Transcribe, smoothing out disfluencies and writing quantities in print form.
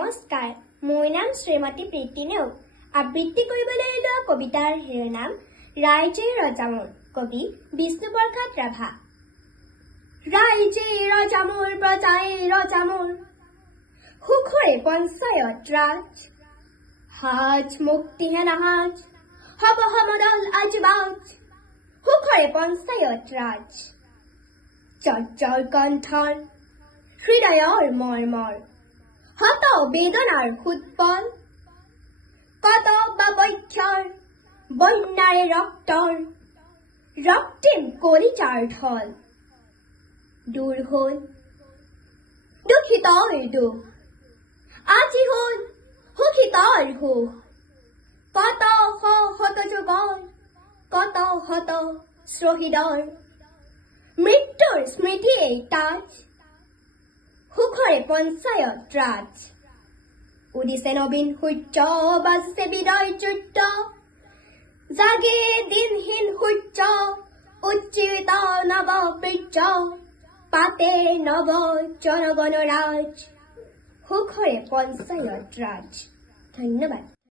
নমস্কাৰ, মোৰ নাম শ্ৰীমতী প্ৰীতি নেওগ। আবৃত্তি কৰিবলৈ লোৱা কবিতাৰ শিৰোনাম ৰাইজে ৰজামুৰ, কবি বিষ্ণুপ্ৰসাদ ৰাভা। ৰাইজে ৰজামুৰ, প্ৰজাই ৰজামুৰ, সুখৰে পঞ্চায়ত ৰাজ। হাজ মুক্তিহে নাহাজ, হব সমদল আজবাজ, সুখৰে পঞ্চায়ত ৰাজ। জৰ্জৰ কণ্ঠৰ, হৃদয়ৰ মৰ্মৰ, হত বেদনাৰ সুৎপল, কত বা বক্ষৰ, বন্যাৰে ৰক্তৰ, ৰক্তিম কলিজাৰ ঢল। দূৰ হল দুখিতৰ দুখ, আজি হল সুখিতৰ সুখ। কত শত যুগৰ, কত শত শ্বহীদৰ, মৃত্যুৰ স্মৃতিয়েই তাজ, সুখৰে পঞ্চায়ত ৰাজ। উদিছে নবীন সূৰ্য, বাজিছে বিদায় যুদ্ধ, জাগে দিনহীন সূৰ্য, উজ্জীৱিত নৱ বীৰ্য, পাতে নৱ জনগণ ৰাজ, সুখৰে পঞ্চায়ত ৰাজ। ধন্যবাদ।